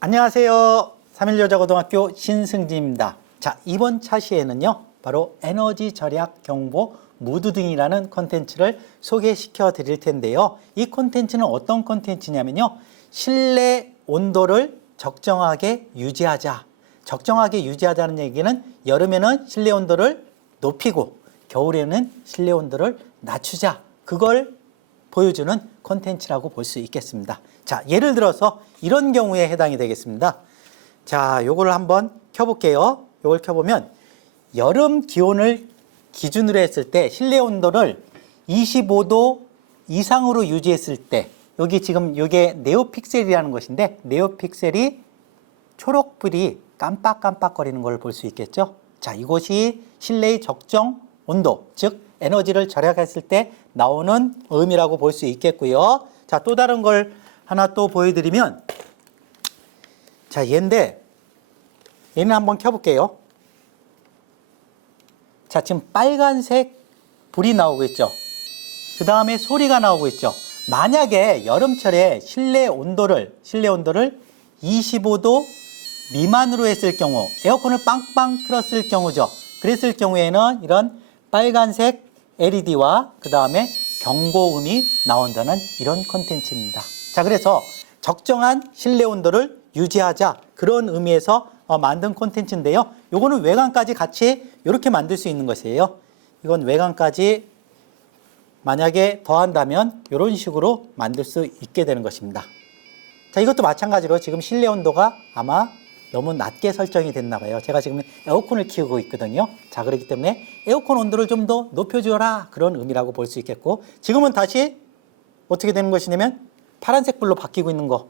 안녕하세요. 3.1여자고등학교 신승진입니다. 자, 이번 차시에는요, 바로 에너지 절약 경보 무드등이라는 콘텐츠를 소개시켜 드릴 텐데요. 이 콘텐츠는 어떤 콘텐츠냐면요, 실내 온도를 적정하게 유지하자. 적정하게 유지하자는 얘기는 여름에는 실내 온도를 높이고 겨울에는 실내 온도를 낮추자. 그걸 보여주는 콘텐츠라고 볼 수 있겠습니다. 자, 예를 들어서 이런 경우에 해당이 되겠습니다. 자, 요거를 한번 켜볼게요. 요걸 켜보면 여름 기온을 기준으로 했을 때 실내 온도를 25도 이상으로 유지했을 때 여기 지금 요게 네오픽셀이라는 것인데 네오픽셀이 초록불이 깜빡깜빡거리는 걸 볼 수 있겠죠. 자, 이것이 실내의 적정 온도, 즉 에너지를 절약했을 때 나오는 의미라고 볼 수 있겠고요. 자, 또 다른 걸 하나 또 보여드리면, 자, 얘는 한번 켜볼게요. 자, 지금 빨간색 불이 나오고 있죠. 그 다음에 소리가 나오고 있죠. 만약에 여름철에 실내 온도를 25도 미만으로 했을 경우, 에어컨을 빵빵 틀었을 경우죠. 그랬을 경우에는 이런 빨간색 LED와 그 다음에 경고음이 나온다는 이런 콘텐츠입니다. 자, 그래서 적정한 실내 온도를 유지하자, 그런 의미에서 만든 콘텐츠인데요. 요거는 외관까지 같이 이렇게 만들 수 있는 것이에요. 이건 외관까지 만약에 더한다면 이런 식으로 만들 수 있게 되는 것입니다. 자, 이것도 마찬가지로 지금 실내 온도가 아마 너무 낮게 설정이 됐나 봐요. 제가 지금 에어컨을 키우고 있거든요. 자, 그렇기 때문에 에어컨 온도를 좀 더 높여주어라, 그런 의미라고 볼 수 있겠고, 지금은 다시 어떻게 되는 것이냐면 파란색 불로 바뀌고 있는 거,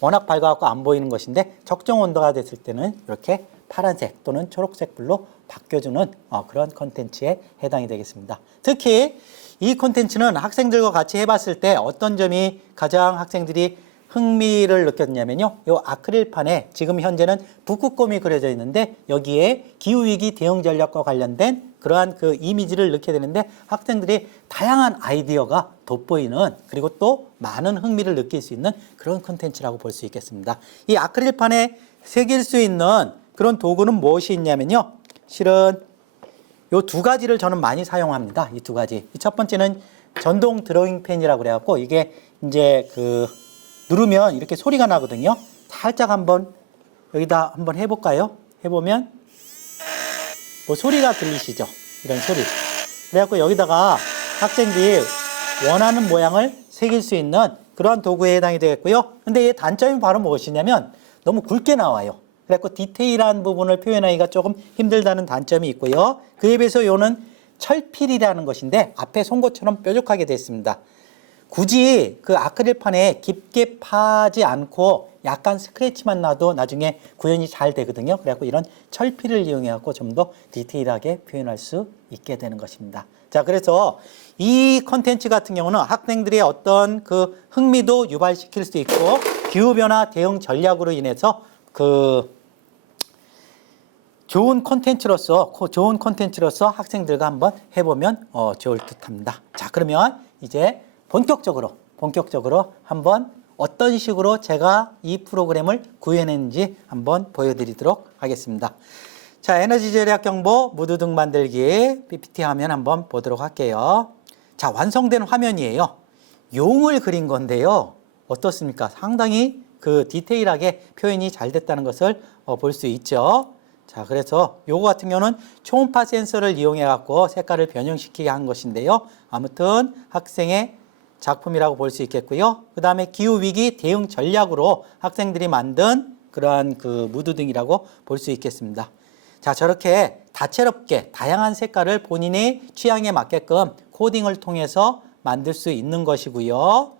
워낙 밝아갖고 안 보이는 것인데, 적정 온도가 됐을 때는 이렇게 파란색 또는 초록색 불로 바뀌어주는 그런 콘텐츠에 해당이 되겠습니다. 특히 이 콘텐츠는 학생들과 같이 해봤을 때 어떤 점이 가장 학생들이 흥미를 느꼈냐면요, 이 아크릴판에 지금 현재는 북극곰이 그려져 있는데 여기에 기후위기 대응 전략과 관련된 그러한 그 이미지를 넣게 되는데, 학생들이 다양한 아이디어가 돋보이는, 그리고 또 많은 흥미를 느낄 수 있는 그런 콘텐츠라고 볼 수 있겠습니다. 이 아크릴판에 새길 수 있는 그런 도구는 무엇이 있냐면요, 실은 요 두 가지를 저는 많이 사용합니다. 이 두 가지. 첫 번째는 전동 드로잉 펜이라고 그래갖고, 이게 이제 누르면 이렇게 소리가 나거든요. 살짝 한번 여기다 한번 해볼까요? 해보면 뭐 소리가 들리시죠? 이런 소리. 그래갖고 여기다가 학생들이 원하는 모양을 새길 수 있는 그러한 도구에 해당이 되겠고요. 근데 이 단점이 바로 무엇이냐면 너무 굵게 나와요. 그래갖고 디테일한 부분을 표현하기가 조금 힘들다는 단점이 있고요. 그에 비해서 요는 철필이라는 것인데 앞에 송곳처럼 뾰족하게 됐습니다. 굳이 그 아크릴판에 깊게 파지 않고 약간 스크래치만 나도 나중에 구현이 잘 되거든요. 그래갖고 이런 철필을 이용해갖고 좀 더 디테일하게 표현할 수 있게 되는 것입니다. 자, 그래서 이 컨텐츠 같은 경우는 학생들의 어떤 그 흥미도 유발시킬 수 있고, 기후변화 대응 전략으로 인해서 좋은 콘텐츠로서 학생들과 한번 해보면 좋을 듯 합니다. 자, 그러면 이제 본격적으로 한번 어떤 식으로 제가 이 프로그램을 구현했는지 한번 보여드리도록 하겠습니다. 자, 에너지 절약 경보 무드등 만들기 PPT 화면 한번 보도록 할게요. 자, 완성된 화면이에요. 용을 그린 건데요. 어떻습니까? 상당히 디테일하게 표현이 잘 됐다는 것을 볼 수 있죠. 자, 그래서 요거 같은 경우는 초음파 센서를 이용해 갖고 색깔을 변형시키게 한 것인데요. 아무튼 학생의 작품이라고 볼 수 있겠고요. 그 다음에 기후위기 대응 전략으로 학생들이 만든 그러한 무드등이라고 볼 수 있겠습니다. 자, 저렇게 다채롭게 다양한 색깔을 본인의 취향에 맞게끔 코딩을 통해서 만들 수 있는 것이고요.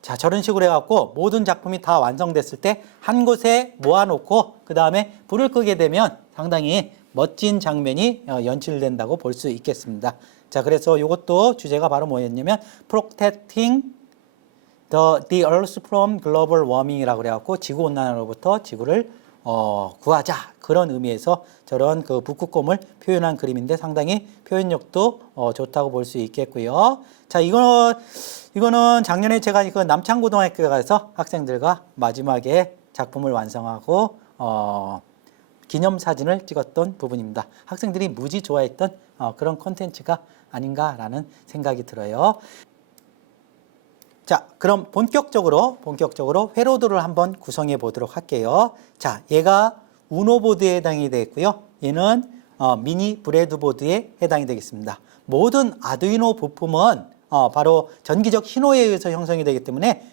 자, 저런 식으로 해갖고 모든 작품이 다 완성됐을 때 한 곳에 모아놓고 그 다음에 불을 끄게 되면 상당히 멋진 장면이 연출된다고 볼 수 있겠습니다. 자, 그래서 이것도 주제가 바로 뭐였냐면 Protecting the Earth from Global Warming이라고 그래갖고 지구온난화로부터 지구를 구하자, 그런 의미에서 저런 북극곰을 표현한 그림인데 상당히 표현력도 좋다고 볼 수 있겠고요. 자, 이거는 작년에 제가 남창고등학교에 가서 학생들과 마지막에 작품을 완성하고 기념사진을 찍었던 부분입니다. 학생들이 무지 좋아했던 그런 콘텐츠가 아닌가라는 생각이 들어요. 자, 그럼 본격적으로 회로도를 한번 구성해 보도록 할게요. 자, 얘가 우노보드에 해당이 되겠고요. 얘는 미니 브레드보드에 해당이 되겠습니다. 모든 아두이노 부품은 바로 전기적 신호에 의해서 형성이 되기 때문에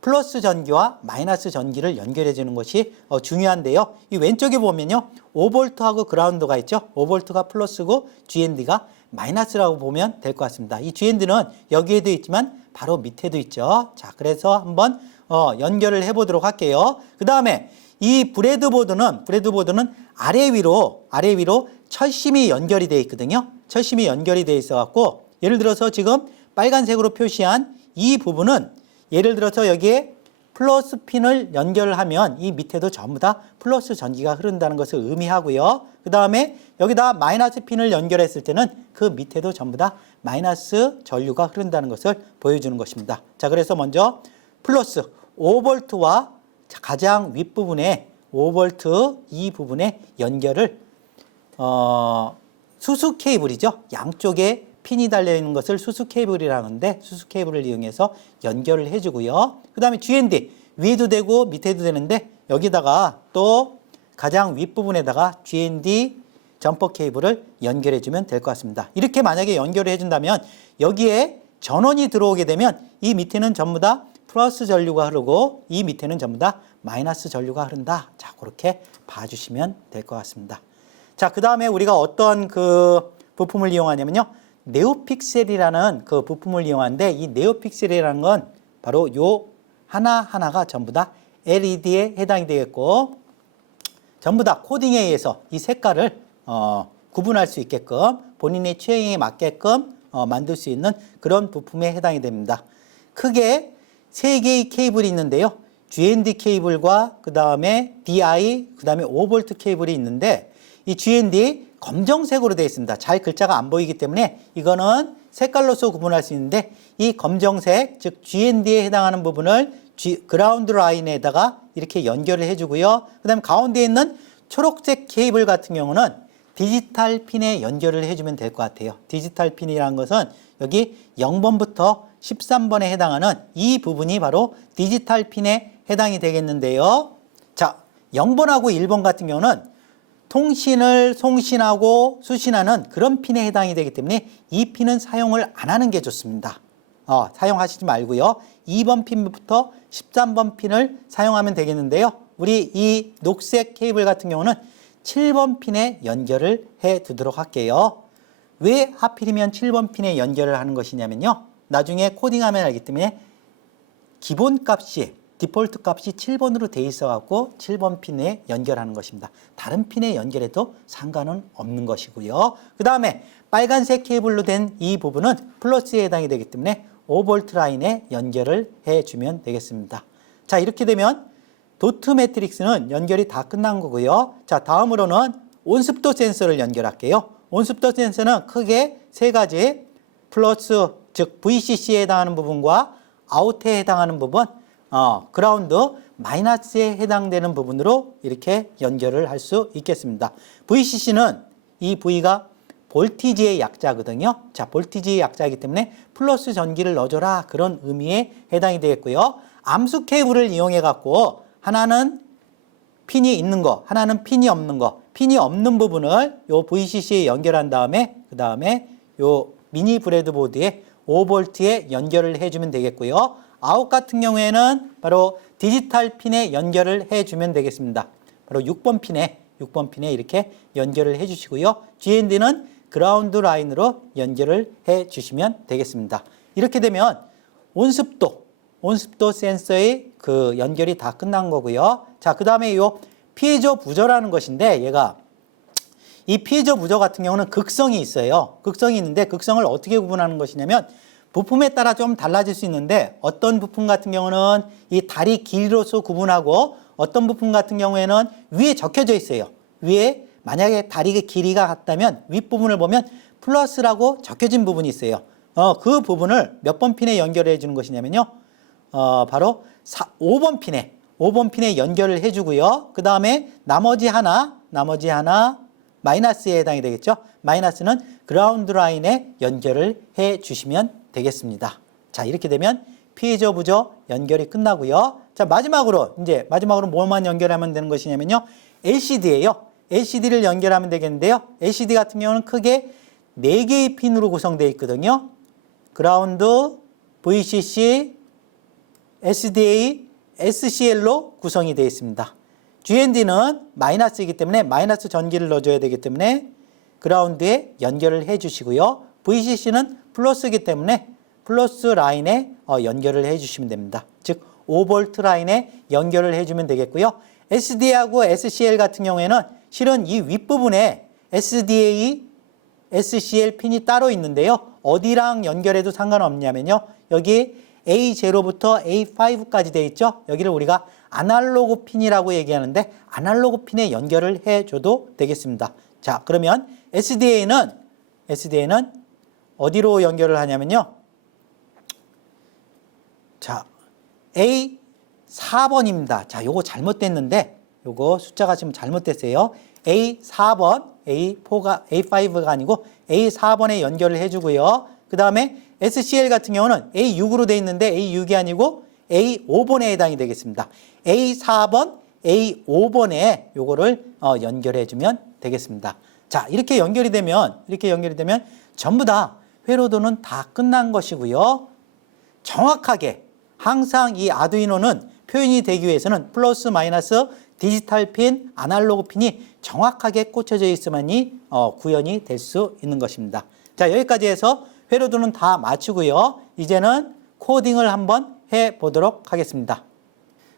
플러스 전기와 마이너스 전기를 연결해 주는 것이 중요한데요. 이 왼쪽에 보면요. 5V하고 그라운드가 있죠. 5V가 플러스고 GND가 마이너스라고 보면 될 것 같습니다. 이 GND는 여기에도 있지만 바로 밑에도 있죠. 자, 그래서 한번 연결을 해 보도록 할게요. 그 다음에 이 브레드보드는 아래 위로 철심이 연결이 되어 있거든요. 철심이 연결이 되어 있어 갖고 예를 들어서 지금 빨간색으로 표시한 이 부분은 예를 들어서 여기에 플러스 핀을 연결하면 이 밑에도 전부 다 플러스 전기가 흐른다는 것을 의미하고요. 그 다음에 여기다 마이너스 핀을 연결했을 때는 그 밑에도 전부 다 마이너스 전류가 흐른다는 것을 보여주는 것입니다. 자, 그래서 먼저 플러스 5V와 가장 윗부분에 5V 이 부분에 연결을 수수 케이블이죠. 양쪽에 핀이 달려있는 것을 수수 케이블이라고 하는데 수수 케이블을 이용해서 연결을 해주고요. 그 다음에 GND 위에도 되고 밑에도 되는데 여기다가 또 가장 윗부분에다가 GND 점퍼 케이블을 연결해주면 될 것 같습니다. 이렇게 만약에 연결을 해준다면 여기에 전원이 들어오게 되면 이 밑에는 전부 다 플러스 전류가 흐르고 이 밑에는 전부 다 마이너스 전류가 흐른다. 자, 그렇게 봐주시면 될 것 같습니다. 자, 그 다음에 우리가 어떤 그 부품을 이용하냐면요. 네오픽셀이라는 그 부품을 이용하는데 이 네오픽셀이라는 건 바로 요 하나하나가 전부 다 LED에 해당이 되겠고 전부 다 코딩에 의해서 이 색깔을 구분할 수 있게끔 본인의 취향에 맞게끔 만들 수 있는 그런 부품에 해당이 됩니다. 크게 3개의 케이블이 있는데요. GND 케이블과 그 다음에 DI, 그 다음에 5V 케이블이 있는데 이 GND 검정색으로 되어 있습니다. 잘 글자가 안 보이기 때문에 이거는 색깔로서 구분할 수 있는데 이 검정색, 즉 GND에 해당하는 부분을 그라운드 라인에다가 이렇게 연결을 해주고요. 그 다음에 가운데 있는 초록색 케이블 같은 경우는 디지털 핀에 연결을 해주면 될 것 같아요. 디지털 핀이라는 것은 여기 0번부터 13번에 해당하는 이 부분이 바로 디지털 핀에 해당이 되겠는데요. 자, 0번하고 1번 같은 경우는 통신을 송신하고 수신하는 그런 핀에 해당이 되기 때문에 이 핀은 사용을 안 하는 게 좋습니다. 사용하시지 말고요. 2번 핀부터 13번 핀을 사용하면 되겠는데요. 우리 이 녹색 케이블 같은 경우는 7번 핀에 연결을 해 두도록 할게요. 왜 하필이면 7번 핀에 연결을 하는 것이냐면요. 나중에 코딩하면 알기 때문에 기본 값이 디폴트 값이 7번으로 돼 있어 갖고 7번 핀에 연결하는 것입니다. 다른 핀에 연결해도 상관은 없는 것이고요. 그 다음에 빨간색 케이블로 된 이 부분은 플러스에 해당이 되기 때문에 5V 라인에 연결을 해주면 되겠습니다. 자, 이렇게 되면 도트 매트릭스는 연결이 다 끝난 거고요. 자, 다음으로는 온습도 센서를 연결할게요. 온습도 센서는 크게 세 가지 플러스, 즉 VCC에 해당하는 부분과 아웃에 해당하는 부분, 그라운드, 마이너스에 해당되는 부분으로 이렇게 연결을 할 수 있겠습니다. VCC는 이 V가 볼티지의 약자거든요. 자, 볼티지의 약자이기 때문에 플러스 전기를 넣어줘라 그런 의미에 해당이 되겠고요. 암수 케이블을 이용해 갖고 하나는 핀이 있는 거, 하나는 핀이 없는 거, 핀이 없는 부분을 요 VCC에 연결한 다음에 그 다음에 요 미니 브레드보드에 5V에 연결을 해주면 되겠고요. 아웃 같은 경우에는 바로 디지털 핀에 연결을 해주면 되겠습니다. 바로 6번 핀에 이렇게 연결을 해주시고요. GND는 그라운드 라인으로 연결을 해주시면 되겠습니다. 이렇게 되면 온습도 센서의 그 연결이 다 끝난 거고요. 자, 그 다음에 요 피에조 부저라는 것인데 얘가 이 피에조 부저 같은 경우는 극성이 있어요. 극성이 있는데 극성을 어떻게 구분하는 것이냐면 부품에 따라 좀 달라질 수 있는데 어떤 부품 같은 경우는 이 다리 길이로서 구분하고 어떤 부품 같은 경우에는 위에 적혀져 있어요. 위에 만약에 다리의 길이가 같다면 윗부분을 보면 플러스라고 적혀진 부분이 있어요. 그 부분을 몇 번 핀에 연결해 주는 것이냐면요. 바로 5번 5번 핀에 연결을 해주고요. 그 다음에 나머지 하나 마이너스에 해당이 되겠죠. 마이너스는 그라운드 라인에 연결을 해 주시면 되겠습니다. 자, 이렇게 되면 피해저 부저 연결이 끝나고요. 자, 마지막으로 뭐만 연결하면 되는 것이냐면요. LCD예요. LCD를 연결하면 되겠는데요. LCD 같은 경우는 크게 4개의 핀으로 구성되어 있거든요. 그라운드, VCC, SDA, SCL로 구성이 되어 있습니다. GND는 마이너스이기 때문에 마이너스 전기를 넣어줘야 되기 때문에 그라운드에 연결을 해 주시고요. VCC는 플러스이기 때문에 플러스 라인에 연결을 해 주시면 됩니다. 즉 5V 라인에 연결을 해주면 되겠고요. SDA하고 SCL 같은 경우에는 실은 이 윗부분에 SDA, SCL 핀이 따로 있는데요. 어디랑 연결해도 상관없냐면요. 여기 A0부터 A5까지 되어 있죠. 여기를 우리가 아날로그 핀이라고 얘기하는데 아날로그 핀에 연결을 해줘도 되겠습니다. 자, 그러면 SDA는 어디로 연결을 하냐면요. 자, A4번입니다. 자, 요거 잘못됐는데, 요거 숫자가 지금 잘못됐어요. A4번, A5가 아니고 A4번에 연결을 해주고요. 그 다음에 SCL 같은 경우는 A6으로 되어 있는데 A6이 아니고 A5번에 해당이 되겠습니다. A4번, A5번에 요거를 연결해주면 되겠습니다. 자, 이렇게 연결이 되면 전부 다 회로도는 다 끝난 것이고요. 정확하게 항상 이 아두이노는 표현이 되기 위해서는 플러스 마이너스 디지털 핀, 아날로그 핀이 정확하게 꽂혀져 있어야만이 구현이 될 수 있는 것입니다. 자, 여기까지 해서 회로도는 다 마치고요. 이제는 코딩을 한번 해보도록 하겠습니다.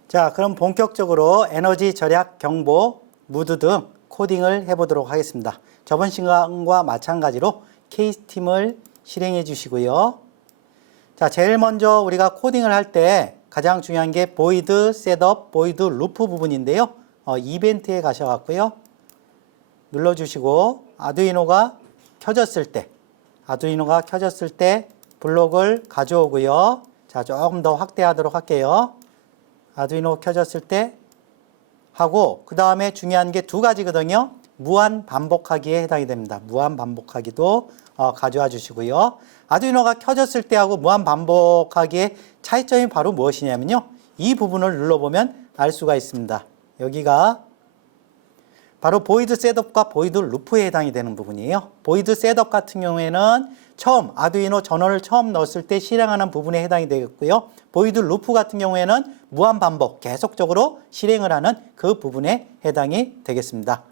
자, 그럼 본격적으로 에너지 절약 경보, 무드 등 코딩을 해보도록 하겠습니다. 저번 시간과 마찬가지로 케이스팀을 실행해 주시고요. 자, 제일 먼저 우리가 코딩을 할 때 가장 중요한 게 void setup, void loop 부분인데요. 이벤트에 가셔갖고요. 눌러주시고 아두이노가 켜졌을 때 블록을 가져오고요. 자, 조금 더 확대하도록 할게요. 아두이노 켜졌을 때 하고 그 다음에 중요한 게 두 가지거든요. 무한 반복하기에 해당이 됩니다. 무한 반복하기도 가져와 주시고요. 아두이노가 켜졌을 때 하고 무한 반복하기의 차이점이 바로 무엇이냐면요. 이 부분을 눌러보면 알 수가 있습니다. 여기가 바로 보이드 셋업과 보이드 루프에 해당이 되는 부분이에요. 보이드 셋업 같은 경우에는 처음 아두이노 전원을 처음 넣었을 때 실행하는 부분에 해당이 되겠고요. 보이드 루프 같은 경우에는 무한 반복, 계속적으로 실행을 하는 그 부분에 해당이 되겠습니다.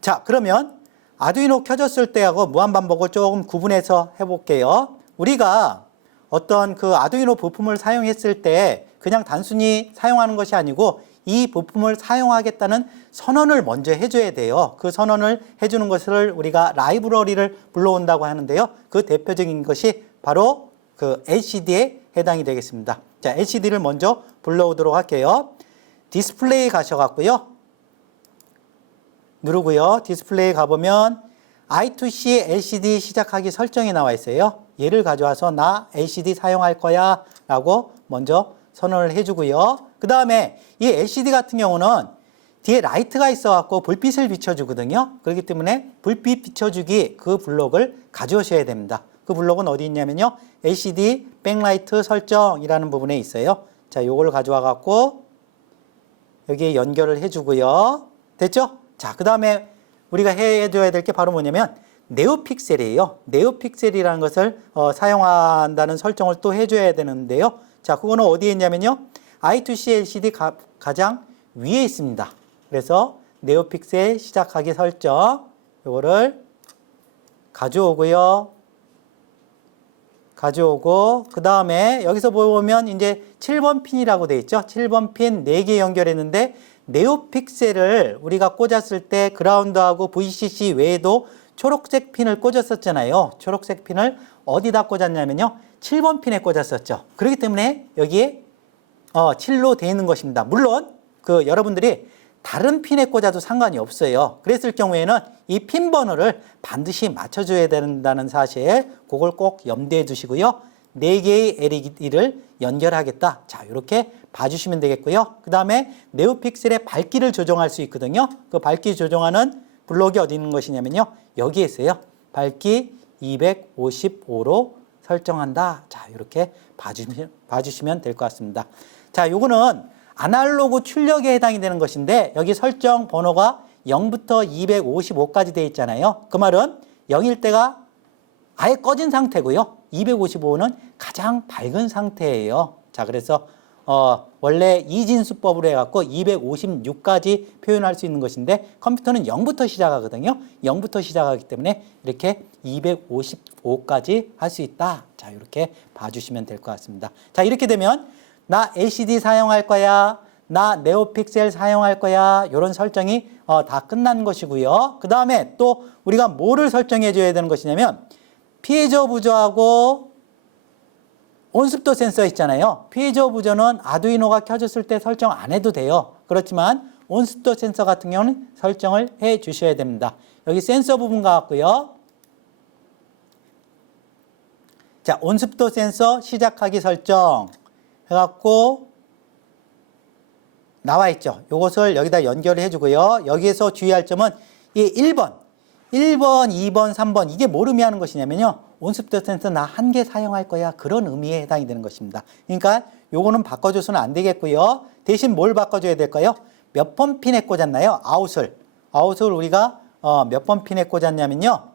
자, 그러면 아두이노 켜졌을 때하고 무한 반복을 조금 구분해서 해볼게요. 우리가 어떤 그 아두이노 부품을 사용했을 때 그냥 단순히 사용하는 것이 아니고 이 부품을 사용하겠다는 선언을 먼저 해줘야 돼요. 그 선언을 해주는 것을 우리가 라이브러리를 불러온다고 하는데요. 그 대표적인 것이 바로 그 LCD에 해당이 되겠습니다. 자, LCD를 먼저 불러오도록 할게요. 디스플레이 가셔갖고요. 누르고요. 디스플레이 가보면 I2C LCD 시작하기 설정이 나와 있어요. 얘를 가져와서 나 LCD 사용할 거야 라고 먼저 선언을 해주고요. 그 다음에 이 LCD 같은 경우는 뒤에 라이트가 있어갖고 불빛을 비춰주거든요. 그렇기 때문에 불빛 비춰주기 그 블록을 가져오셔야 됩니다. 그 블록은 어디 있냐면요. LCD 백라이트 설정이라는 부분에 있어요. 자, 요걸 가져와갖고 여기에 연결을 해주고요. 됐죠? 자, 그 다음에 우리가 해줘야 될 게 바로 뭐냐면 네오픽셀이에요. 네오픽셀이라는 것을 사용한다는 설정을 또 해줘야 되는데요. 자, 그거는 어디에 있냐면요. I2C LCD 가장 위에 있습니다. 그래서 네오픽셀 시작하기 설정 요거를 가져오고요. 가져오고 그 다음에 여기서 보면 이제 7번 핀이라고 되어 있죠. 7번 핀 4개 연결했는데 네오픽셀을 우리가 꽂았을 때 그라운드하고 VCC 외에도 초록색 핀을 꽂았었잖아요. 초록색 핀을 어디다 꽂았냐면요. 7번 핀에 꽂았었죠. 그렇기 때문에 여기에 7로 되어 있는 것입니다. 물론 그 여러분들이 다른 핀에 꽂아도 상관이 없어요. 그랬을 경우에는 이 핀 번호를 반드시 맞춰줘야 된다는 사실, 그걸 꼭 염두에 두시고요. 4개의 LED를 연결하겠다. 자, 이렇게 봐주시면 되겠고요. 그 다음에 네오픽셀의 밝기를 조정할 수 있거든요. 그 밝기 조정하는 블록이 어디 있는 것이냐면요. 여기에 있어요. 밝기 255로 설정한다. 자, 이렇게 봐주시면 될 것 같습니다. 자, 요거는 아날로그 출력에 해당이 되는 것인데 여기 설정 번호가 0부터 255까지 되어 있잖아요. 그 말은 0일 때가 아예 꺼진 상태고요. 255는 가장 밝은 상태예요. 자, 그래서 원래 이진수법으로 해갖고 256까지 표현할 수 있는 것인데 컴퓨터는 0부터 시작하거든요. 0부터 시작하기 때문에 이렇게 255까지 할 수 있다. 자, 이렇게 봐주시면 될 것 같습니다. 자, 이렇게 되면 나 LCD 사용할 거야, 나 네오픽셀 사용할 거야, 이런 설정이 다 끝난 것이고요. 그 다음에 또 우리가 뭐를 설정해 줘야 되는 것이냐면 피해저 부저하고 온습도 센서 있잖아요. 피해저 부저는 아두이노가 켜졌을 때 설정 안 해도 돼요. 그렇지만 온습도 센서 같은 경우는 설정을 해 주셔야 됩니다. 여기 센서 부분 같고요. 자, 온습도 센서 시작하기 설정 해갖고 나와 있죠. 요것을 여기다 연결해 주고요. 여기에서 주의할 점은 이 1번, 2번, 3번 이게 뭘 의미하는 것이냐면요. 온습도 센서 나 한 개 사용할 거야. 그런 의미에 해당이 되는 것입니다. 그러니까 요거는 바꿔줘서는 안 되겠고요. 대신 뭘 바꿔줘야 될까요? 몇 번 핀에 꽂았나요? 아웃을 우리가 몇 번 핀에 꽂았냐면요.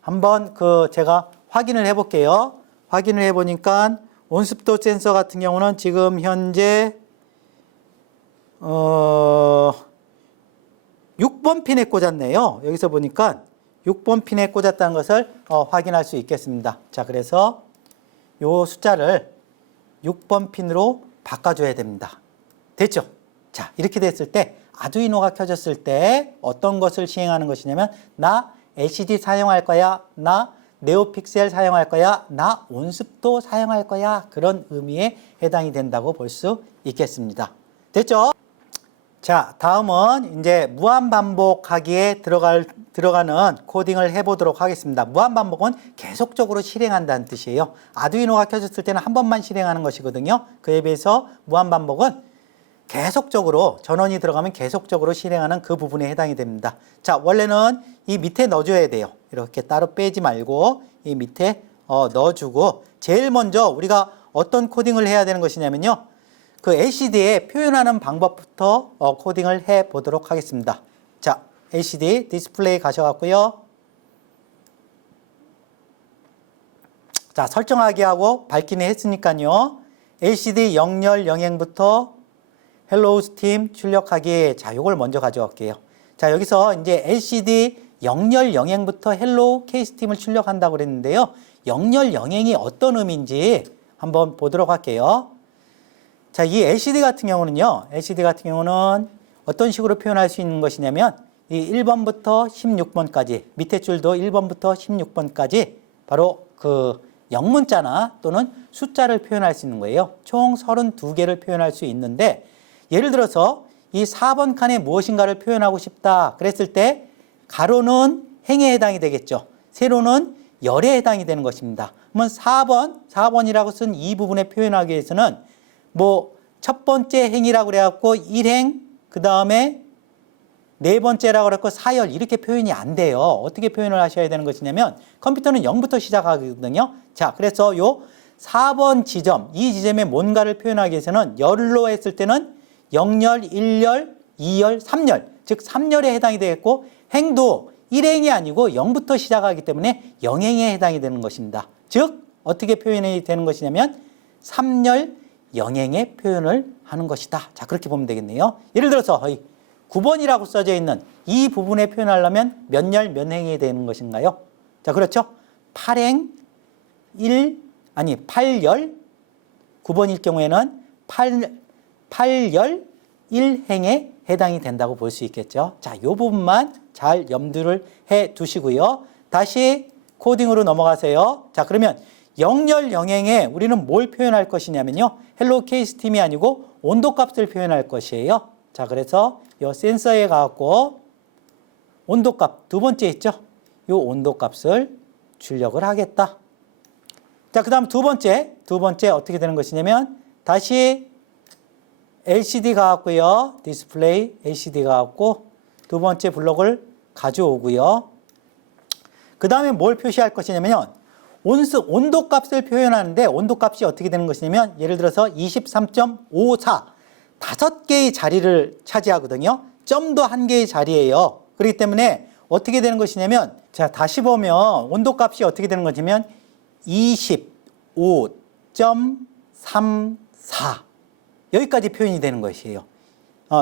한번 제가 확인을 해 볼게요. 확인을 해 보니까 온습도 센서 같은 경우는 지금 현재 6번 핀에 꽂았네요. 여기서 보니까 6번 핀에 꽂았다는 것을 확인할 수 있겠습니다. 자, 그래서 요 숫자를 6번 핀으로 바꿔줘야 됩니다. 됐죠? 자, 이렇게 됐을 때 아두이노가 켜졌을 때 어떤 것을 시행하는 것이냐면 나 LCD 사용할 거야, 나 네오픽셀 사용할 거야, 나 온습도 사용할 거야. 그런 의미에 해당이 된다고 볼 수 있겠습니다. 됐죠? 자, 다음은 이제 무한반복하기에 들어가는 코딩을 해보도록 하겠습니다. 무한반복은 계속적으로 실행한다는 뜻이에요. 아두이노가 켜졌을 때는 한 번만 실행하는 것이거든요. 그에 비해서 무한반복은 계속적으로 전원이 들어가면 계속적으로 실행하는 그 부분에 해당이 됩니다. 자, 원래는 이 밑에 넣어줘야 돼요. 이렇게 따로 빼지 말고 이 밑에 넣어주고 제일 먼저 우리가 어떤 코딩을 해야 되는 것이냐면요. 그 LCD에 표현하는 방법부터 코딩을 해 보도록 하겠습니다. 자, LCD 디스플레이 가셔갖고요. 자, 설정하기 하고 밝기는 했으니까요. LCD 영열 영행부터 헬로우 스팀 출력하기. 자, 요걸 먼저 가져갈게요. 자, 여기서 이제 LCD 영열 영행부터 헬로우 K스팀을 출력한다고 그랬는데요. 영열 영행이 어떤 의미인지 한번 보도록 할게요. 자, 이 LCD 같은 경우는요. LCD 같은 경우는 어떤 식으로 표현할 수 있는 것이냐면 이 1번부터 16번까지 밑에 줄도 1번부터 16번까지 바로 그 영문자나 또는 숫자를 표현할 수 있는 거예요. 총 32개를 표현할 수 있는데 예를 들어서 이 4번 칸에 무엇인가를 표현하고 싶다 그랬을 때 가로는 행에 해당이 되겠죠. 세로는 열에 해당이 되는 것입니다. 그러면 4번이라고 쓴 이 부분에 표현하기 위해서는 뭐 첫 번째 행이라고 그래갖고 1행 그 다음에 네 번째라고 그래갖고 4열 이렇게 표현이 안 돼요. 어떻게 표현을 하셔야 되는 것이냐면 컴퓨터는 0부터 시작하거든요. 자, 그래서 요 4번 지점 이 지점에 뭔가를 표현하기 위해서는 열로 했을 때는 0열, 1열, 2열, 3열 즉 3열에 해당이 되겠고 행도 1행이 아니고 0부터 시작하기 때문에 0행에 해당이 되는 것입니다. 즉 어떻게 표현이 되는 것이냐면 3열 영행의 표현을 하는 것이다. 자, 그렇게 보면 되겠네요. 예를 들어서 9번이라고 써져 있는 이 부분에 표현하려면 몇 열, 몇 행이 되는 것인가요? 자, 그렇죠. 8열, 9번일 경우에는 8열 1행에 해당이 된다고 볼 수 있겠죠. 자, 이 부분만 잘 염두를 해 두시고요. 다시 코딩으로 넘어가세요. 자, 그러면 영열 영행에 우리는 뭘 표현할 것이냐면요. 헬로 K스팀이 아니고 온도값을 표현할 것이에요. 자, 그래서 이 센서에 가갖고 온도값 두 번째 있죠. 이 온도값을 출력을 하겠다. 자, 그 다음 두 번째 어떻게 되는 것이냐면 다시 LCD가 왔고요. 디스플레이 LCD가 왔고 두 번째 블록을 가져오고요. 그 다음에 뭘 표시할 것이냐면요. 온도 값을 표현하는데 온도 값이 어떻게 되는 것이냐면 예를 들어서 23.54 5개의 자리를 차지하거든요. 점도 1개의 자리예요. 그렇기 때문에 어떻게 되는 것이냐면 자, 다시 보면 온도 값이 어떻게 되는 것이냐면 25.34 여기까지 표현이 되는 것이에요.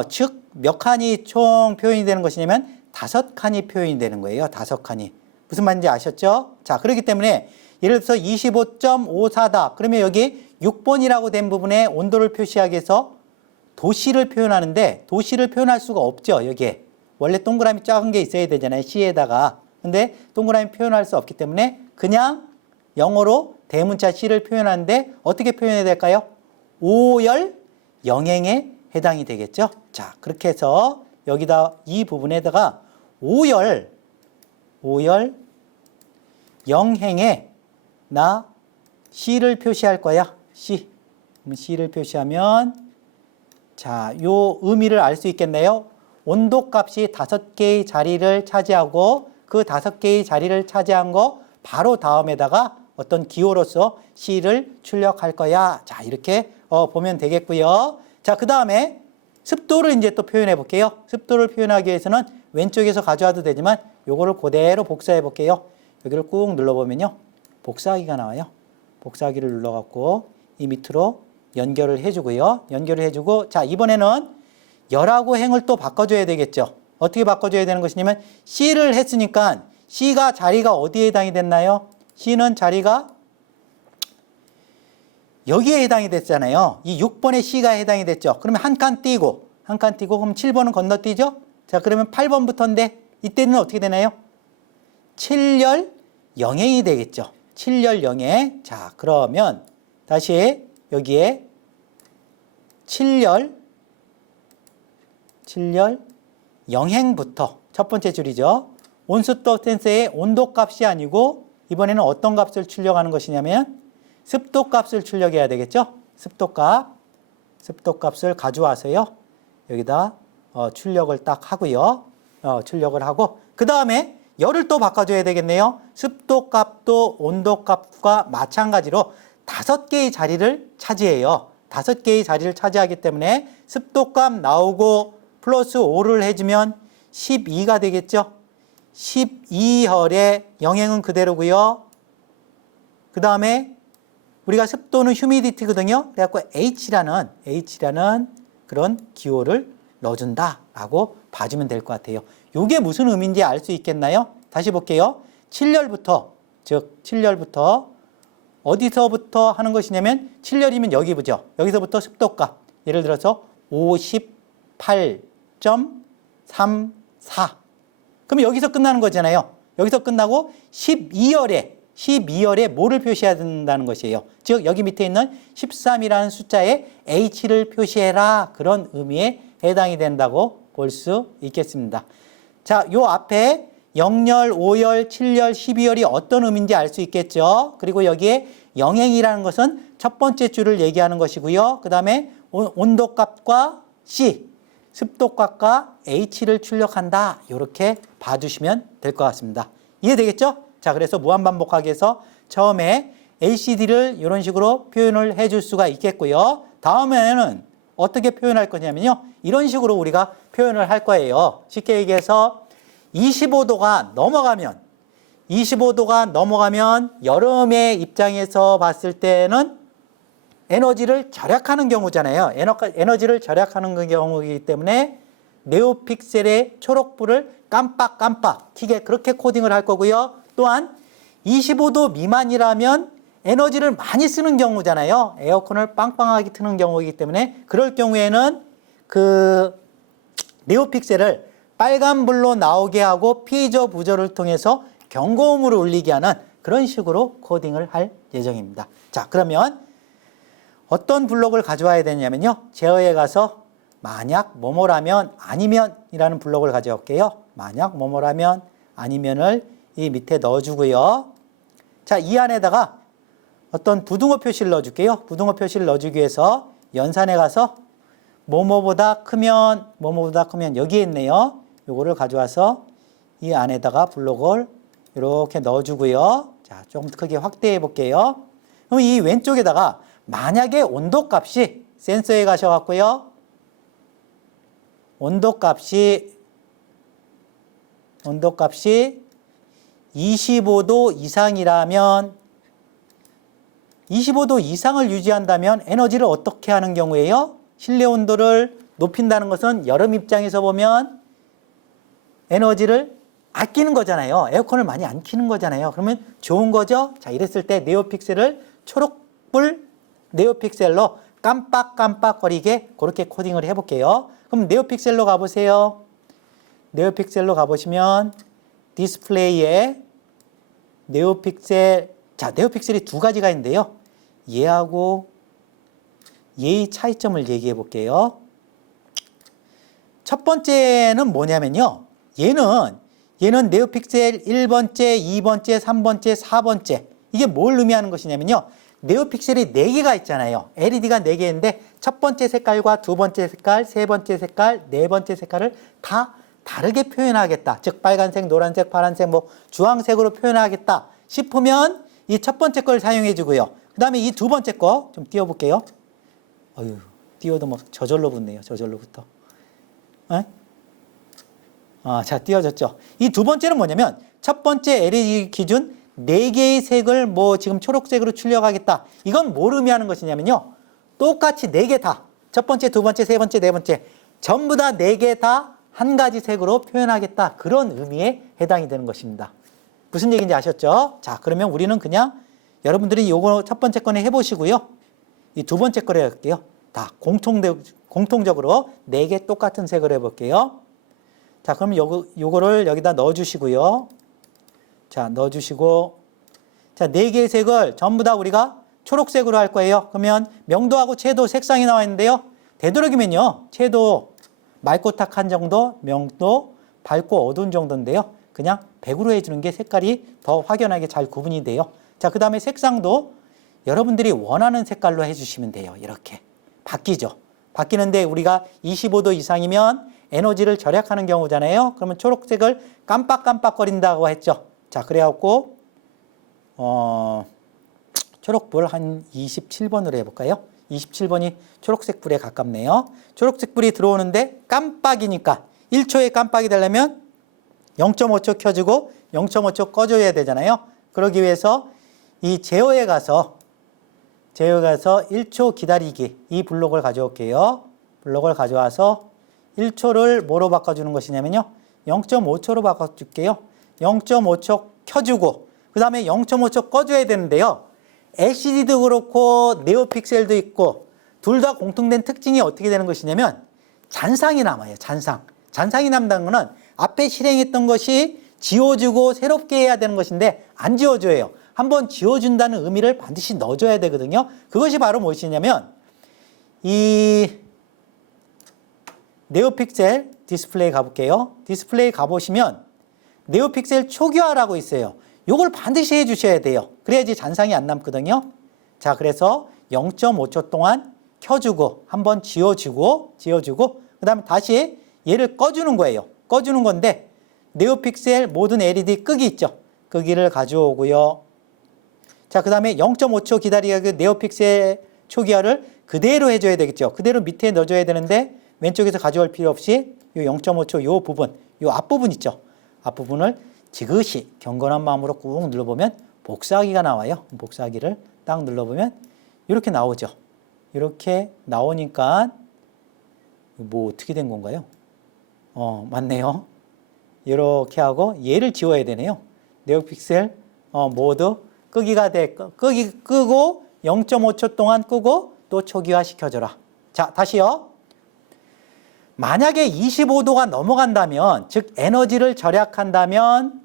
즉 몇 칸이 총 표현이 되는 것이냐면 5칸이 표현이 되는 거예요. 5칸이. 무슨 말인지 아셨죠? 자, 그렇기 때문에 예를 들어서 25.54다. 그러면 여기 6번이라고 된 부분에 온도를 표시하기 위해서 도시를 표현하는데 도시를 표현할 수가 없죠. 여기에. 원래 동그라미 작은 게 있어야 되잖아요. C에다가. 근데 동그라미 표현할 수 없기 때문에 그냥 영어로 대문자 C를 표현하는데 어떻게 표현해야 될까요? 5열 영행에 해당이 되겠죠. 자, 그렇게 해서 여기다 이 부분에다가 5열 영행에 나 C를 표시할 거야. C. C를 표시하면 자, 요 의미를 알 수 있겠네요. 온도 값이 5개의 자리를 차지하고 그 5개의 자리를 차지한 거 바로 다음에다가 어떤 기호로서 C를 출력할 거야. 자, 이렇게 보면 되겠고요. 자, 그 다음에 습도를 이제 또 표현해 볼게요. 습도를 표현하기 위해서는 왼쪽에서 가져와도 되지만 요거를 그대로 복사해 볼게요. 여기를 꾹 눌러보면요. 복사하기가 나와요. 복사하기를 눌러갖고 이 밑으로 연결을 해주고요. 연결을 해주고 자, 이번에는 열하고 행을 또 바꿔줘야 되겠죠. 어떻게 바꿔줘야 되는 것이냐면 C를 했으니까 C가 자리가 어디에 해당이 됐나요? C는 자리가 여기에 해당이 됐잖아요. 이 6번에 C가 해당이 됐죠. 그러면 한 칸 띄고 그럼 7번은 건너뛰죠? 자, 그러면 8번부터인데 이때는 어떻게 되나요? 7열 영행이 되겠죠. 7열 영행. 자, 그러면 다시 여기에 7열 영행부터 첫 번째 줄이죠. 온습도 센서의 온도 값이 아니고 이번에는 어떤 값을 출력하는 것이냐면 습도 값을 출력해야 되겠죠. 습도 값을 가져와서요. 여기다 출력을 딱 하고요. 출력을 하고 그 다음에 열을 또 바꿔줘야 되겠네요. 습도 값도 온도 값과 마찬가지로 5개의 자리를 차지해요. 5개의 자리를 차지하기 때문에 습도 값 나오고 플러스 5를 해주면 12가 되겠죠. 12혈의 영행은 그대로고요. 그 다음에 우리가 습도는 휴미디티거든요. 그래갖고 H라는 그런 기호를 넣어준다라고 봐주면 될 것 같아요. 이게 무슨 의미인지 알 수 있겠나요? 다시 볼게요. 7열부터, 즉 7열부터 어디서부터 하는 것이냐면 7열이면 여기 보죠. 여기서부터 습도값. 예를 들어서 58.34. 그럼 여기서 끝나는 거잖아요. 여기서 끝나고 12열에 뭐를 표시해야 된다는 것이에요. 즉 여기 밑에 있는 13이라는 숫자에 H를 표시해라. 그런 의미에 해당이 된다고 볼 수 있겠습니다. 자, 요 앞에 0열, 5열, 7열, 12열이 어떤 의미인지 알 수 있겠죠. 그리고 여기에 영행이라는 것은 첫 번째 줄을 얘기하는 것이고요. 그 다음에 온도값과 C, 습도값과 H를 출력한다. 이렇게 봐주시면 될 것 같습니다. 이해되겠죠? 자, 그래서 무한반복하기 위해서 처음에 LCD를 이런 식으로 표현을 해줄 수가 있겠고요. 다음에는 어떻게 표현할 거냐면요. 이런 식으로 우리가 표현을 할 거예요. 쉽게 얘기해서 25도가 넘어가면 여름의 입장에서 봤을 때는 에너지를 절약하는 경우잖아요. 에너지를 절약하는 경우이기 때문에 네오픽셀의 초록불을 깜빡깜빡 켜게 그렇게 코딩을 할 거고요. 또한 25도 미만이라면 에너지를 많이 쓰는 경우잖아요. 에어컨을 빵빵하게 트는 경우이기 때문에 그럴 경우에는 그 네오픽셀을 빨간불로 나오게 하고 피저 부저를 통해서 경고음으로 울리게 하는 그런 식으로 코딩을 할 예정입니다. 자, 그러면 어떤 블록을 가져와야 되냐면요. 제어에 가서 만약 뭐뭐라면 아니면이라는 블록을 가져올게요. 만약 뭐뭐라면 아니면을 이 밑에 넣어주고요. 자, 이 안에다가 어떤 부등호 표시를 넣어줄게요. 부등호 표시를 넣어주기 위해서 연산에 가서 뭐뭐보다 크면 여기에 있네요. 요거를 가져와서 이 안에다가 블록을 이렇게 넣어주고요. 자, 조금 크게 확대해 볼게요. 그럼 이 왼쪽에다가 만약에 온도값이 센서에 가셔갖고요. 온도값이 25도 이상이라면 25도 이상을 유지한다면 에너지를 어떻게 하는 경우에요? 실내 온도를 높인다는 것은 여름 입장에서 보면 에너지를 아끼는 거잖아요. 에어컨을 많이 안 켜는 거잖아요. 그러면 좋은 거죠? 자, 이랬을 때 네오픽셀을 초록불 네오픽셀로 깜빡깜빡거리게 그렇게 코딩을 해볼게요. 그럼 네오픽셀로 가보세요. 네오픽셀로 가보시면 디스플레이에 네오픽셀, 자, 네오픽셀이 두 가지가 있는데요. 얘하고 얘의 차이점을 얘기해 볼게요. 첫 번째는 뭐냐면요. 얘는 네오픽셀 1번째, 2번째, 3번째, 4번째. 이게 뭘 의미하는 것이냐면요. 네오픽셀이 4개가 있잖아요. LED가 4개 있는데 첫 번째 색깔과 두 번째 색깔, 세 번째 색깔, 네 번째 색깔을 다 다르게 표현하겠다. 즉 빨간색, 노란색, 파란색, 뭐 주황색으로 표현하겠다 싶으면 이 첫 번째 걸 사용해 주고요. 그 다음에 이 두 번째 거 좀 띄워볼게요. 어휴, 띄워도 뭐 저절로 붙네요. 저절로부터. 자, 띄워졌죠. 이 두 번째는 뭐냐면 첫 번째 LED 기준 4개의 색을 뭐 지금 초록색으로 출력하겠다. 이건 뭘 의미하는 것이냐면요. 똑같이 4개 다. 첫 번째, 두 번째, 세 번째, 네 번째. 전부 다 4개 다 한 가지 색으로 표현하겠다. 그런 의미에 해당이 되는 것입니다. 무슨 얘기인지 아셨죠? 자, 그러면 우리는 그냥 여러분들이 요거 첫 번째 거는 해보시고요. 이 두 번째 거를 해볼게요. 다 공통적으로 4개 똑같은 색으로 해볼게요. 자, 그럼 요거를 여기다 넣어주시고요. 자, 넣어주시고, 자, 4개의 색을 전부 다 우리가 초록색으로 할 거예요. 그러면 명도하고 채도 색상이 나와 있는데요. 되도록이면요, 채도 맑고 탁한 정도, 명도 밝고 어두운 정도인데요. 그냥 100으로 해주는 게 색깔이 더 확연하게 잘 구분이 돼요. 자, 그 다음에 색상도 여러분들이 원하는 색깔로 해주시면 돼요. 이렇게. 바뀌죠. 바뀌는데 우리가 25도 이상이면 에너지를 절약하는 경우잖아요. 그러면 초록색을 깜빡깜빡거린다고 했죠. 자, 그래갖고 초록불 한 27번으로 해볼까요? 27번이 초록색 불에 가깝네요. 초록색 불이 들어오는데 깜빡이니까 1초에 깜빡이 되려면 0.5초 켜주고 0.5초 꺼줘야 되잖아요. 그러기 위해서 이 제어에 가서 1초 기다리기 이 블록을 가져올게요. 블록을 가져와서 1초를 뭐로 바꿔주는 것이냐면요. 0.5초로 바꿔줄게요. 0.5초 켜주고 그 다음에 0.5초 꺼줘야 되는데요. LCD도 그렇고 네오픽셀도 있고 둘 다 공통된 특징이 어떻게 되는 것이냐면 잔상이 남아요. 잔상이 남다는 것은 앞에 실행했던 것이 지워주고 새롭게 해야 되는 것인데 안 지워줘요. 한번 지워준다는 의미를 반드시 넣어줘야 되거든요. 그것이 바로 무엇이냐면 이 네오픽셀 디스플레이 가볼게요. 디스플레이 가보시면 네오픽셀 초기화라고 있어요. 이걸 반드시 해주셔야 돼요. 그래야지 잔상이 안 남거든요. 자, 그래서 0.5초 동안 켜주고 한번 지워주고 그 다음에 다시 얘를 꺼주는 거예요. 꺼주는 건데 네오픽셀 모든 LED 끄기 있죠. 끄기를 가져오고요. 자, 그 다음에 0.5초 기다리기 네오픽셀 초기화를 그대로 해줘야 되겠죠. 그대로 밑에 넣어줘야 되는데 왼쪽에서 가져올 필요 없이 이 0.5초 요 부분, 요 앞부분 있죠. 앞부분을 지그시 경건한 마음으로 꾹 눌러보면 복사하기가 나와요. 복사하기를 딱 눌러보면 이렇게 나오죠. 이렇게 나오니까 뭐 어떻게 된 건가요? 맞네요. 이렇게 하고 얘를 지워야 되네요. 네오픽셀 모두 끄기가 끄고 0.5초 동안 끄고 또 초기화 시켜줘라. 자, 다시요. 만약에 25도가 넘어간다면, 즉 에너지를 절약한다면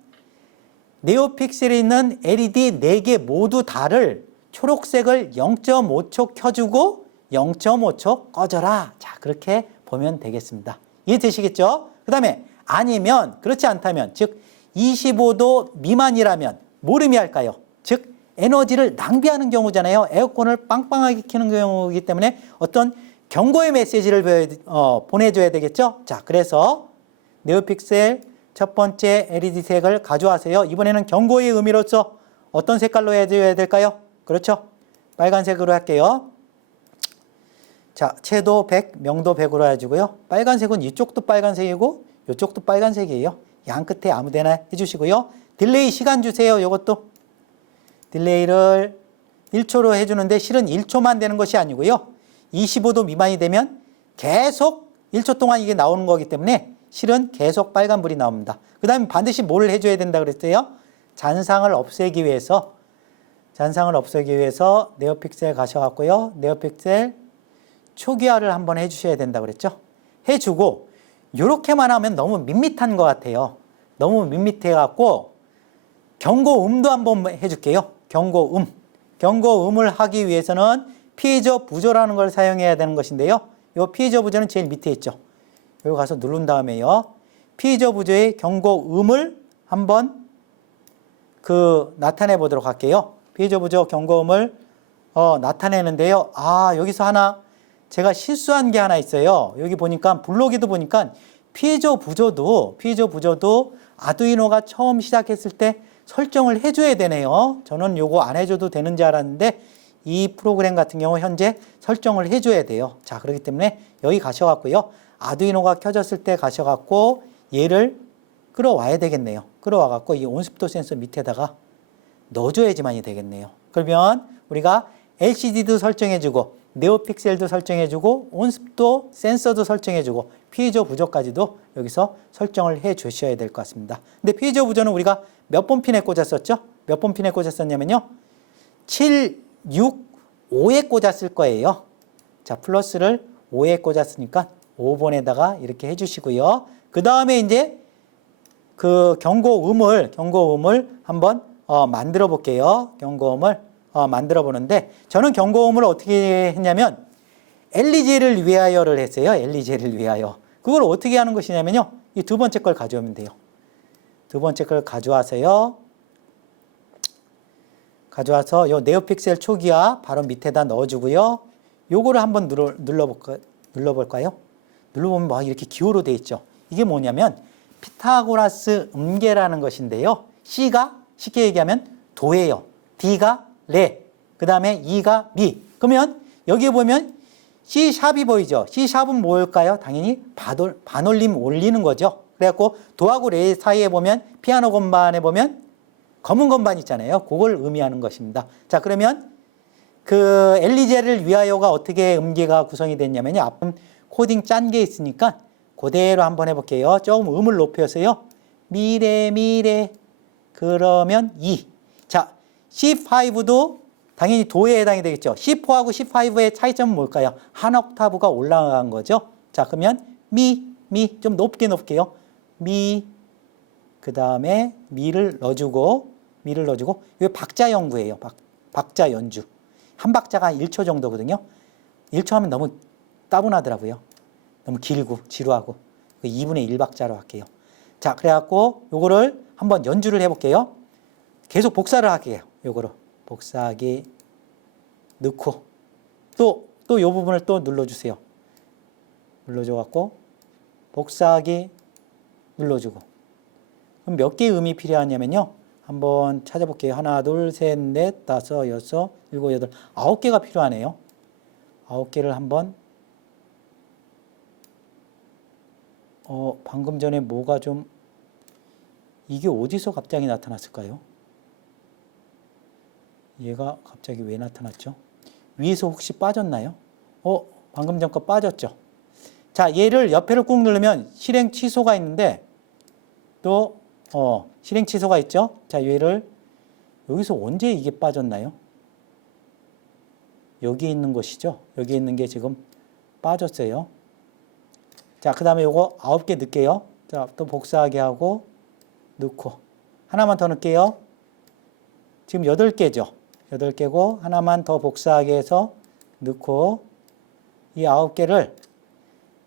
네오픽셀에 있는 LED 4개 모두 다를 초록색을 0.5초 켜주고 0.5초 꺼져라. 자, 그렇게 보면 되겠습니다. 이해되시겠죠? 그 다음에 아니면 그렇지 않다면, 즉 25도 미만이라면 뭘 의미할까요? 즉 에너지를 낭비하는 경우잖아요. 에어컨을 빵빵하게 켜는 경우이기 때문에 어떤 경고의 메시지를 보내줘야 되겠죠. 자, 그래서 네오픽셀 첫 번째 LED 색을 가져와서요. 이번에는 경고의 의미로서 어떤 색깔로 해줘야 될까요? 그렇죠. 빨간색으로 할게요. 자, 채도 100, 명도 100으로 해주고요. 빨간색은 이쪽도 빨간색이고 이쪽도 빨간색이에요. 양 끝에 아무 데나 해주시고요. 딜레이 시간 주세요. 이것도 딜레이를 1초로 해주는데 실은 1초만 되는 것이 아니고요. 25도 미만이 되면 계속 1초 동안 이게 나오는 거기 때문에 실은 계속 빨간불이 나옵니다. 그 다음에 반드시 뭘 해줘야 된다 그랬어요? 잔상을 없애기 위해서 네오픽셀 가셔갖고요. 네오픽셀 초기화를 한번 해주셔야 된다 그랬죠? 해주고 이렇게만 하면 너무 밋밋한 것 같아요. 너무 밋밋해갖고 경고음도 한번 해줄게요. 경고음을 하기 위해서는 피해저 부조라는 걸 사용해야 되는 것인데요. 이 피해저 부조는 제일 밑에 있죠. 여기 가서 누른 다음에요. 피해저 부조의 경고음을 한번 나타내 보도록 할게요. 피해저 부조 경고음을 나타내는데요. 아, 여기서 하나 제가 실수한 게 하나 있어요. 여기 보니까 블로그에도 보니까 피해저 부조도 아두이노가 처음 시작했을 때 설정을 해줘야 되네요. 저는 요거 안 해줘도 되는 줄 알았는데 이 프로그램 같은 경우 현재 설정을 해줘야 돼요. 자, 그렇기 때문에 여기 가셔갖고요. 아두이노가 켜졌을 때 가셔갖고 얘를 끌어와야 되겠네요. 끌어와갖고 이 온습도 센서 밑에다가 넣어줘야지만이 되겠네요. 그러면 우리가 LCD도 설정해주고 네오픽셀도 설정해주고 온습도 센서도 설정해주고 피해저 부조까지도 여기서 설정을 해 주셔야 될 것 같습니다. 근데 피해저 부조는 우리가 몇 번 핀에 꽂았었죠? 몇 번 핀에 꽂았었냐면요. 7, 6, 5에 꽂았을 거예요. 자, 플러스를 5에 꽂았으니까 5번에다가 이렇게 해주시고요. 그 다음에 이제 경고음을 한번 만들어 볼게요. 경고음을 만들어 보는데 저는 경고음을 어떻게 했냐면 엘리제를 위하여를 했어요. 엘리제를 위하여. 그걸 어떻게 하는 것이냐면요. 이 두 번째 걸 가져오면 돼요. 두 번째 걸 가져와서요. 가져와서 요 네오픽셀 초기화 바로 밑에다 넣어주고요. 요거를 한번 눌러볼까요? 눌러보면 막 이렇게 기호로 돼 있죠. 이게 뭐냐면 피타고라스 음계라는 것인데요. C가 쉽게 얘기하면 도예요. D가 레, 그 다음에 E가 미. 그러면 여기에 보면 C샵이 보이죠? C샵은 뭘까요? 당연히 반올림 올리는 거죠. 그래갖고 도하고 레 사이에 보면 피아노 건반에 보면 검은 건반 있잖아요. 그걸 의미하는 것입니다. 자, 그러면 엘리제를 위하여가 어떻게 음계가 구성이 됐냐면요. 앞은 코딩 짠 게 있으니까 그대로 한번 해볼게요. 조금 음을 높여서요. 미래 그러면 E. 자, C5도 당연히 도에 해당이 되겠죠. C4하고 C5의 차이점은 뭘까요? 한 옥타브가 올라간 거죠. 자, 그러면 미 좀 높게요. 미, 그 다음에 미를 넣어주고 이게 박자 연구예요. 박자 연주. 한 박자가 1초 정도거든요. 1초 하면 너무 따분하더라고요. 너무 길고 지루하고 2분의 1박자로 할게요. 자, 그래갖고 요거를 한번 연주를 해볼게요. 계속 복사를 할게요. 요거를 복사하기 넣고 또 요 부분을 또 눌러주세요. 눌러줘갖고 복사하기 눌러주고. 그럼 몇 개의 음이 필요하냐면요. 한번 찾아볼게요. 하나, 둘, 셋, 넷, 다섯, 여섯, 일곱, 여덟, 9개가 필요하네요. 9개를 한번 방금 전에 뭐가 좀 이게 어디서 갑자기 나타났을까요? 얘가 갑자기 왜 나타났죠? 위에서 혹시 빠졌나요? 방금 전 거 빠졌죠? 자, 얘를 옆에를 꾹 누르면 실행 취소가 있는데 또 실행 취소가 있죠? 자, 얘를 여기서 언제 이게 빠졌나요? 여기 있는 것이죠? 여기 있는 게 지금 빠졌어요. 자, 그 다음에 요거 9개 넣을게요. 자, 또 복사하게 하고 넣고 하나만 더 넣을게요. 지금 8개죠? 8개고 하나만 더 복사하게 해서 넣고 이 9개를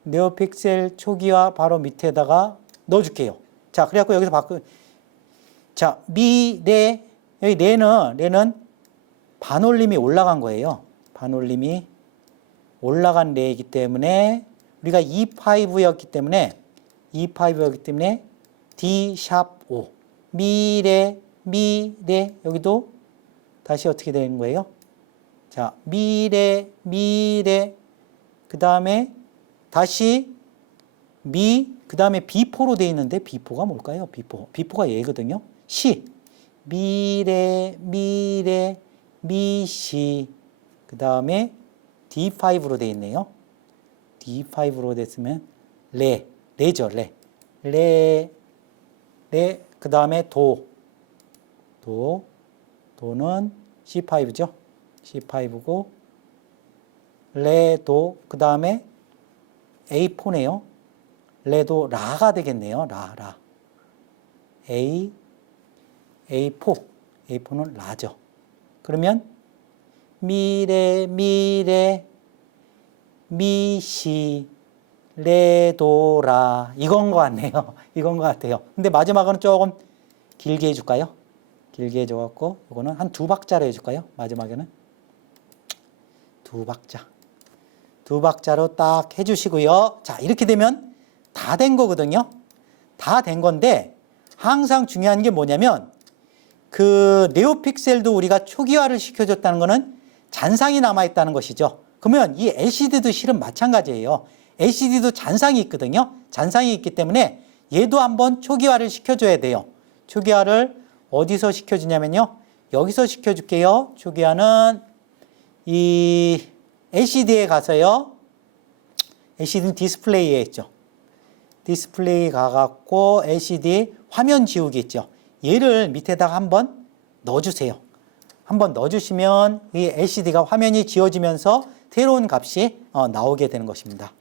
네오픽셀 초기화 바로 밑에다가 넣어줄게요. 자, 그래갖고 여기서 자, 미, 레, 여기 레는 반올림이 올라간 거예요. 반올림이 올라간 레이기 때문에 우리가 E5였기 때문에 D 샵 5 미래 여기도 다시 어떻게 되는 거예요? 자, 미래 그 다음에 다시 그 다음에 B4로 되어 있는데 B4가 뭘까요? B4가 얘거든요. C 미래 미시 그 다음에 D5로 되어 있네요. D5로 됐으면 레죠. 레 그 다음에 도는 C5죠. C5고 레도 그 다음에 A4네요. 레도 라가 되겠네요. 라 A4는 라죠. 그러면 미래 미시 레도라 이건 것 같네요. 이건 것 같아요. 근데 마지막은 조금 길게 해줄까요? 길게 해줘갖고 이거는 한 2박자로 해줄까요? 마지막에는 2박자로 딱 해주시고요. 자, 이렇게 되면 다 된 거거든요. 다 된 건데 항상 중요한 게 뭐냐면 그 네오픽셀도 우리가 초기화를 시켜줬다는 거는 잔상이 남아있다는 것이죠. 그러면 이 LCD도 실은 마찬가지예요. LCD도 잔상이 있거든요. 잔상이 있기 때문에 얘도 한번 초기화를 시켜줘야 돼요. 초기화를 어디서 시켜주냐면요. 여기서 시켜줄게요. 초기화는 이 LCD에 가서요. LCD는 디스플레이에 있죠. 디스플레이 가갖고 LCD 화면 지우기 있죠. 얘를 밑에다가 한번 넣어주세요. 한번 넣어주시면 이 LCD가 화면이 지워지면서 새로운 값이 나오게 되는 것입니다.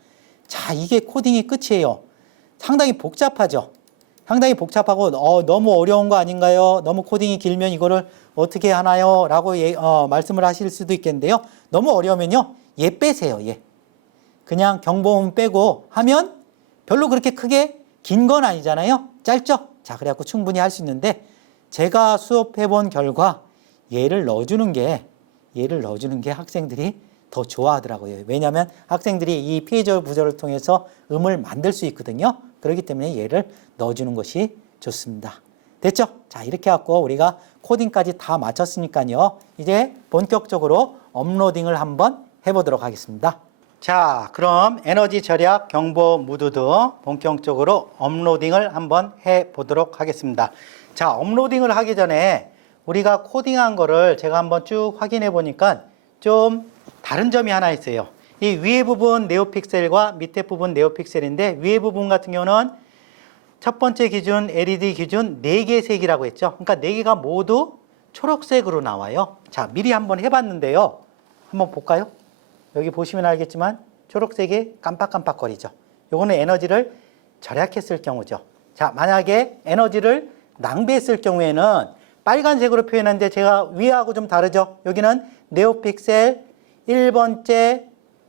자, 이게 코딩이 끝이에요. 상당히 복잡하죠. 상당히 복잡하고 너무 어려운 거 아닌가요? 너무 코딩이 길면 이거를 어떻게 하나요? 라고 말씀을 하실 수도 있겠는데요. 너무 어려우면요. 얘 빼세요. 얘. 그냥 경보음 빼고 하면 별로 그렇게 크게 긴 건 아니잖아요. 짧죠? 자, 그래갖고 충분히 할 수 있는데 제가 수업해 본 결과 얘를 넣어주는 게 학생들이 더 좋아하더라고요. 왜냐하면 학생들이 이 피해자 부절을 통해서 음을 만들 수 있거든요. 그렇기 때문에 얘를 넣어주는 것이 좋습니다. 됐죠? 자, 이렇게 해갖고 우리가 코딩까지 다 마쳤으니까요. 이제 본격적으로 업로딩을 한번 해보도록 하겠습니다. 자, 그럼 에너지 절약 경보 무드등 본격적으로 업로딩을 한번 해보도록 하겠습니다. 자, 업로딩을 하기 전에 우리가 코딩한 거를 제가 한번 쭉 확인해 보니까 좀 다른 점이 하나 있어요. 이 위에 부분 네오픽셀과 밑에 부분 네오픽셀인데 위에 부분 같은 경우는 첫 번째 기준 LED 기준 4개 색이라고 했죠. 그러니까 4개가 모두 초록색으로 나와요. 자, 미리 한번 해봤는데요. 한번 볼까요? 여기 보시면 알겠지만 초록색이 깜빡깜빡거리죠. 요거는 에너지를 절약했을 경우죠. 자, 만약에 에너지를 낭비했을 경우에는 빨간색으로 표현하는데 제가 위하고 좀 다르죠. 여기는 네오픽셀 1번째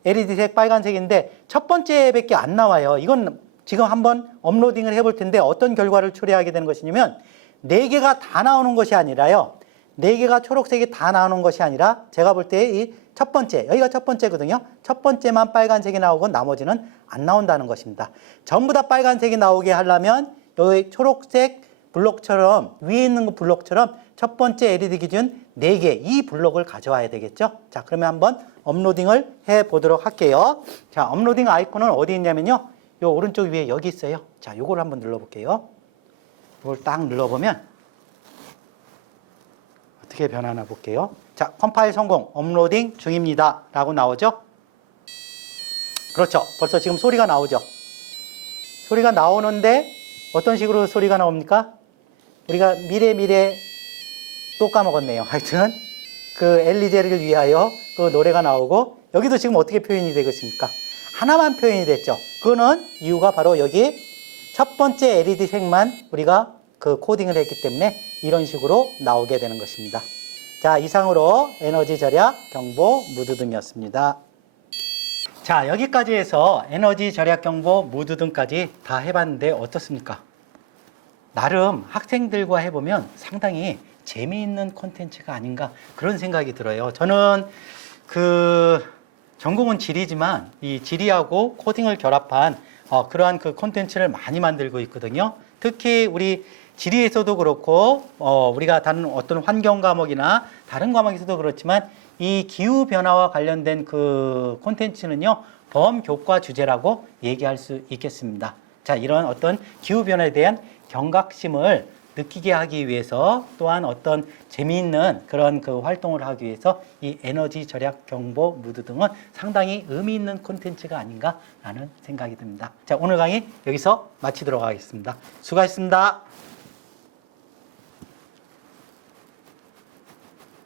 LED색 빨간색인데 첫 번째밖에 안 나와요. 이건 지금 한번 업로딩을 해볼 텐데 어떤 결과를 초래하게 되는 것이냐면 4개가 다 나오는 것이 아니라요. 4개가 초록색이 다 나오는 것이 아니라 제가 볼 때 이 첫 번째, 여기가 첫 번째거든요. 첫 번째만 빨간색이 나오고 나머지는 안 나온다는 것입니다. 전부 다 빨간색이 나오게 하려면 여기 초록색 블록처럼 위에 있는 블록처럼 첫 번째 LED 기준 4개 이 블록을 가져와야 되겠죠. 자, 그러면 한번 업로딩을 해 보도록 할게요. 자, 업로딩 아이콘은 어디 있냐면요. 요 오른쪽 위에 여기 있어요. 자, 요걸 한번 눌러볼게요. 이걸 딱 눌러보면 어떻게 변하나 볼게요. 자, 컴파일 성공, 업로딩 중입니다 라고 나오죠. 그렇죠. 벌써 지금 소리가 나오죠. 소리가 나오는데 어떤 식으로 소리가 나옵니까? 우리가 미래 또 까먹었네요. 하여튼 그 엘리제를 위하여 그 노래가 나오고 여기도 지금 어떻게 표현이 되겠습니까? 하나만 표현이 됐죠. 그거는 이유가 바로 여기 첫 번째 LED 색만 우리가 그 코딩을 했기 때문에 이런 식으로 나오게 되는 것입니다. 자, 이상으로 에너지 절약 경보 무드등이었습니다. 자, 여기까지 해서 에너지 절약 경보 무드등까지 다 해봤는데 어떻습니까? 나름 학생들과 해보면 상당히 재미있는 콘텐츠가 아닌가 그런 생각이 들어요. 저는 전공은 지리지만 이 지리하고 코딩을 결합한 그러한 콘텐츠를 많이 만들고 있거든요. 특히 우리 지리에서도 그렇고 우리가 다른 어떤 환경 과목이나 다른 과목에서도 그렇지만 이 기후 변화와 관련된 콘텐츠는요, 범교과 주제라고 얘기할 수 있겠습니다. 자, 이런 어떤 기후 변화에 대한 경각심을 느끼게 하기 위해서 또한 어떤 재미있는 그런 활동을 하기 위해서 이 에너지 절약 경보 무드 등은 상당히 의미 있는 콘텐츠가 아닌가라는 생각이 듭니다. 자, 오늘 강의 여기서 마치도록 하겠습니다. 수고하셨습니다.